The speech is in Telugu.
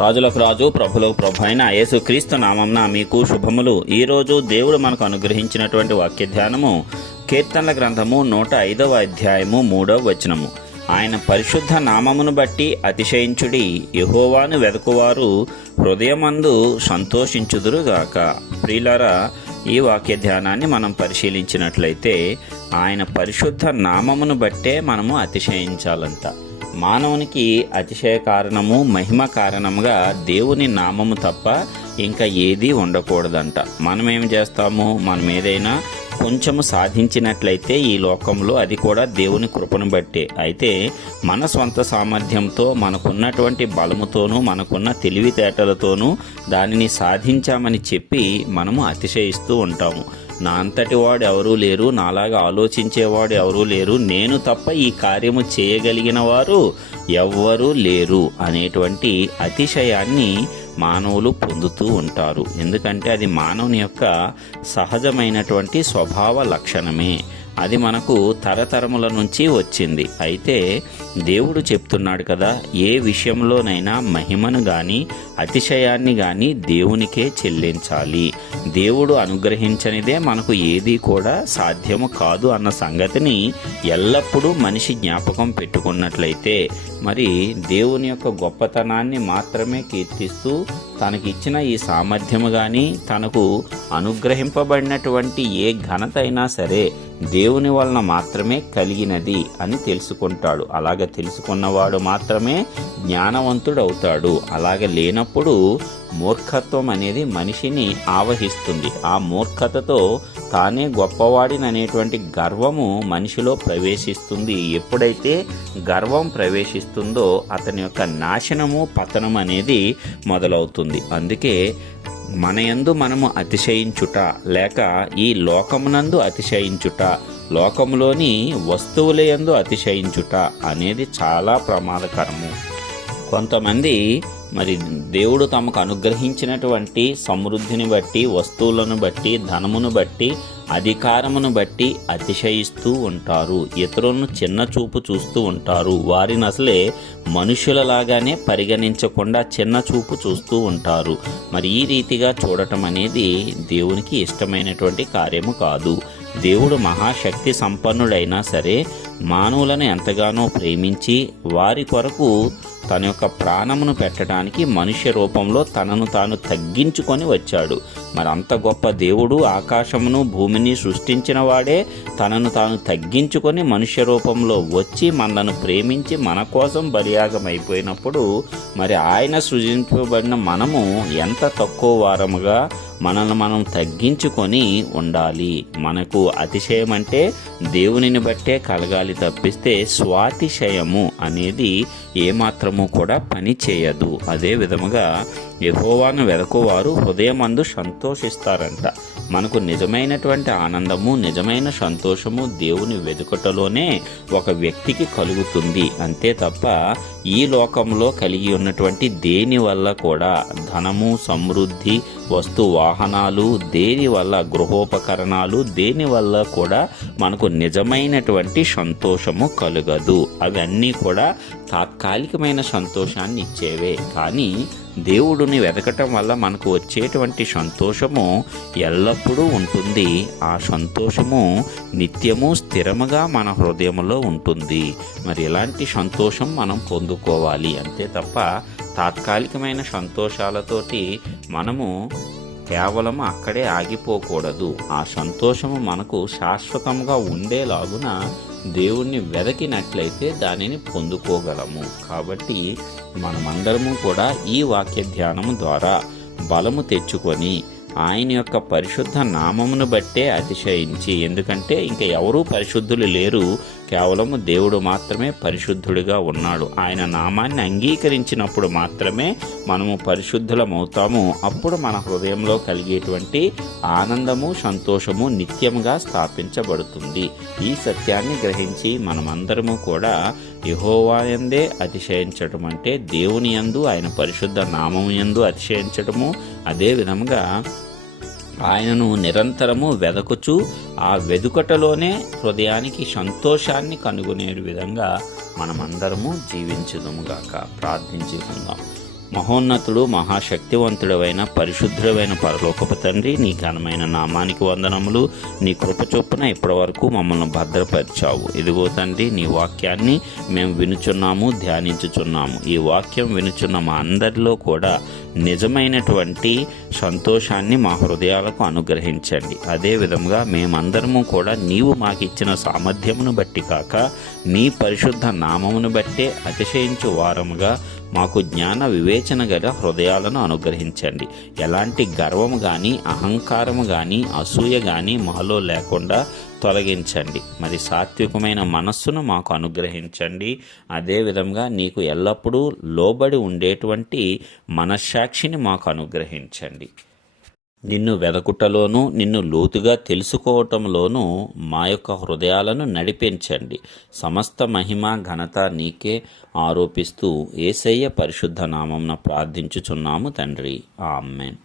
రాజులకు రాజు ప్రభులకు ప్రభు అయిన యేసుక్రీస్తు నామంన మీకు శుభములు. ఈరోజు దేవుడు మనకు అనుగ్రహించినటువంటి వాక్య ధ్యానము కీర్తనల గ్రంథము నూట ఐదవ అధ్యాయము మూడవ వచనము. ఆయన పరిశుద్ధ నామమును బట్టి అతిశయించుడి యహోవాను వెదకువారు హృదయమందు సంతోషించుదురుగాక. ప్రియులారా ఈ వాక్య ధ్యానాన్ని మనం పరిశీలించినట్లయితే ఆయన పరిశుద్ధ నామమును బట్టే మనము అతిశయించాలంట. మానవునికి అతిశయ కారణము మహిమ కారణముగా దేవుని నామము తప్ప ఇంకా ఏదీ ఉండకూడదంట. మనం ఏం చేస్తాము? మనం ఏదైనా కొంచెము సాధించినట్లయితే ఈ లోకంలో అది కూడా దేవుని కృపను బట్టే. అయితే మన సొంత సామర్థ్యంతో మనకున్నటువంటి బలముతోనూ మనకున్న తెలివితేటలతోనూ దానిని సాధించామని చెప్పి మనము అతిశయిస్తూ ఉంటాము. నా అంతటి వాడు ఎవరూ లేరు. నాలాగా ఆలోచించేవాడు ఎవరూ లేరు. నేను తప్ప ఈ కార్యము చేయగలిగిన వారు ఎవ్వరూ లేరు అనేటువంటి అతిశయాన్ని మానవులు పొందుతూ ఉంటారు. ఎందుకంటే అది మానవుని యొక్క సహజమైనటువంటి స్వభావ లక్షణమే. అది మనకు తరతరముల నుంచి వచ్చింది. అయితే దేవుడు చెప్తున్నాడు కదా ఏ విషయంలోనైనా మహిమను కానీ అతిశయాన్ని కానీ దేవునికే చెల్లించాలి. దేవుడు అనుగ్రహించనిదే మనకు ఏది కూడా సాధ్యము కాదు అన్న సంగతిని ఎల్లప్పుడూ మనిషి జ్ఞాపకం పెట్టుకున్నట్లయితే మరి దేవుని యొక్క గొప్పతనాన్ని మాత్రమే కీర్తిస్తూ తనకిచ్చిన ఈ సామర్థ్యము కానీ తనకు అనుగ్రహింపబడినటువంటి ఏ ఘనత అయినా సరే దేవుని వలన మాత్రమే కలిగినది అని తెలుసుకుంటాడు. అలాగ తెలుసుకున్నవాడు మాత్రమే జ్ఞానవంతుడు అవుతాడు అలాగే లేనప్పుడు మూర్ఖత్వం అనేది మనిషిని ఆవహిస్తుంది. ఆ మూర్ఖతతో తానే గొప్పవాడిననేటువంటి గర్వము మనిషిలో ప్రవేశిస్తుంది. ఎప్పుడైతే గర్వం ప్రవేశిస్తుందో అతని యొక్క నాశనము పతనం అనేది మొదలవుతుంది. అందుకే మన యందు మనము అతిశయించుట లేక ఈ లోకమునందు అతిశయించుట లోకములోని వస్తువుల యందు అతిశయించుట అనేది చాలా ప్రమాదకరము. కొంతమంది మరి దేవుడు తమకు అనుగ్రహించినటువంటి సమృద్ధిని బట్టి వస్తువులను బట్టి ధనమును బట్టి అధికారమును బట్టి అతిశయిస్తూ ఉంటారు. ఇతరులను చిన్న చూపు చూస్తూ ఉంటారు. వారిని అసలే మనుషులలాగానే పరిగణించకుండా చిన్న చూపు చూస్తూ ఉంటారు. మరి ఈ రీతిగా చూడటం అనేది దేవునికి ఇష్టమైనటువంటి కార్యము కాదు. దేవుడు మహాశక్తి సంపన్నుడైనా సరే మానవులను ఎంతగానో ప్రేమించి వారి కొరకు తన యొక్క ప్రాణమును పెట్టడానికి మనుష్య రూపంలో తనను తాను తగ్గించుకొని వచ్చాడు. మరి అంత గొప్ప దేవుడు ఆకాశమును భూమిని సృష్టించిన వాడే తనను తాను తగ్గించుకొని మనుష్య రూపంలో వచ్చి మనలను ప్రేమించి మన కోసం బలియాగమైపోయినప్పుడు మరి ఆయన సృజించబడిన మనము ఎంత తక్కువ వారముగా మనల్ని మనం తగ్గించుకొని ఉండాలి. మనకు అతిశయం అంటే దేవునిని బట్టే కలగాలి తప్పిస్తే స్వాతిశయము అనేది ఏమాత్రము కూడా పని చేయదు. అదే విధముగా యహోవాను వెదకువారు హృదయమందు సంతోషిస్తారంట. మనకు నిజమైనటువంటి ఆనందము నిజమైన సంతోషము దేవుని వెతుకటలోనే ఒక వ్యక్తికి కలుగుతుంది. అంతే తప్ప ఈ లోకంలో కలిగి ఉన్నటువంటి దేని వల్ల కూడా ధనము సమృద్ధి వస్తు వాహనాలు దేని వల్ల గృహోపకరణాలు దేని వల్ల కూడా మనకు నిజమైనటువంటి సంతోషము కలగదు. అవన్నీ కూడా తాత్కాలికమైన సంతోషాన్ని ఇచ్చేవే కానీ దేవుడిని వెతకటం వల్ల మనకు వచ్చేటువంటి సంతోషము ఎల్లప్పుడూ ఉంటుంది. ఆ సంతోషము నిత్యము స్థిరముగా మన హృదయంలో ఉంటుంది. మరి ఇలాంటి సంతోషం మనం పొందుకోవాలి అంతే తప్ప తాత్కాలికమైన సంతోషాలతోటి మనము కేవలం అక్కడే ఆగిపోకూడదు. ఆ సంతోషము మనకు శాశ్వతంగా ఉండేలాగున దేవుణ్ణి వెదకినట్లయితే దానిని పొందుకోగలము. కాబట్టి మనమందరము కూడా ఈ వాక్య ధ్యానము ద్వారా బలము తెచ్చుకొని ఆయన యొక్క పరిశుద్ధ నామమును బట్టే అతిశయించి ఎందుకంటే ఇంకా ఎవరూ పరిశుద్ధులు లేరు కేవలం దేవుడు మాత్రమే పరిశుద్ధుడిగా ఉన్నాడు. ఆయన నామాన్ని అంగీకరించినప్పుడు మాత్రమే మనము పరిశుద్ధులమవుతాము. అప్పుడు మన హృదయంలో కలిగేటువంటి ఆనందము సంతోషము నిత్యముగా స్థాపించబడుతుంది. ఈ సత్యాన్ని గ్రహించి మనమందరము కూడా యహోవాయందే అతిశయించటం అంటే దేవుని యందు ఆయన పరిశుద్ధ నామము యందు అతిశయించటము. అదే విధముగా ఆయనను నిరంతరము వెదకుచు ఆ వెదుకటలోనే హృదయానికి సంతోషాన్ని కనుగొనే విధంగా మనమందరము జీవించుదుముగాక. ప్రార్థించుకుందాం. మహోన్నతుడు మహాశక్తివంతుడవైన పరిశుద్ధుడమైన పరలోకపు తండ్రి నీ ఘనమైన నామానికి వందనములు. నీ కృప చొప్పున ఇప్పటివరకు మమ్మల్ని భద్రపరిచావు. ఇదిగో తండ్రి నీ వాక్యాన్ని మేము వినుచున్నాము ధ్యానించుచున్నాము. ఈ వాక్యం వినుచున్న మా అందరిలో కూడా నిజమైనటువంటి సంతోషాన్ని మా హృదయాలకు అనుగ్రహించండి. అదే విధంగా మేమందరము కూడా నీవు మాకిచ్చిన సామర్థ్యమును బట్టి కాక నీ పరిశుద్ధ నామమును బట్టే అతిశయించు వారముగా మాకు జ్ఞాన వివేచన గల హృదయాలను అనుగ్రహించండి. ఎలాంటి గర్వము కానీ అహంకారము కానీ అసూయ కానీ మాలో లేకుండా తొలగించండి. మరి సాత్వికమైన మనస్సును మాకు అనుగ్రహించండి. అదేవిధంగా నీకు ఎల్లప్పుడూ లోబడి ఉండేటువంటి మనశ్శాక్షిని మాకు అనుగ్రహించండి. నిన్ను వెదకుటలోనూ నిన్ను లోతుగా తెలుసుకోవటంలోనూ మా యొక్క హృదయాలను నడిపించండి. సమస్త మహిమ ఘనత నీకే ఆరోపిస్తూ ఏసయ్య పరిశుద్ధ నామంన ప్రార్థించుచున్నాము తండ్రి. ఆమెన్.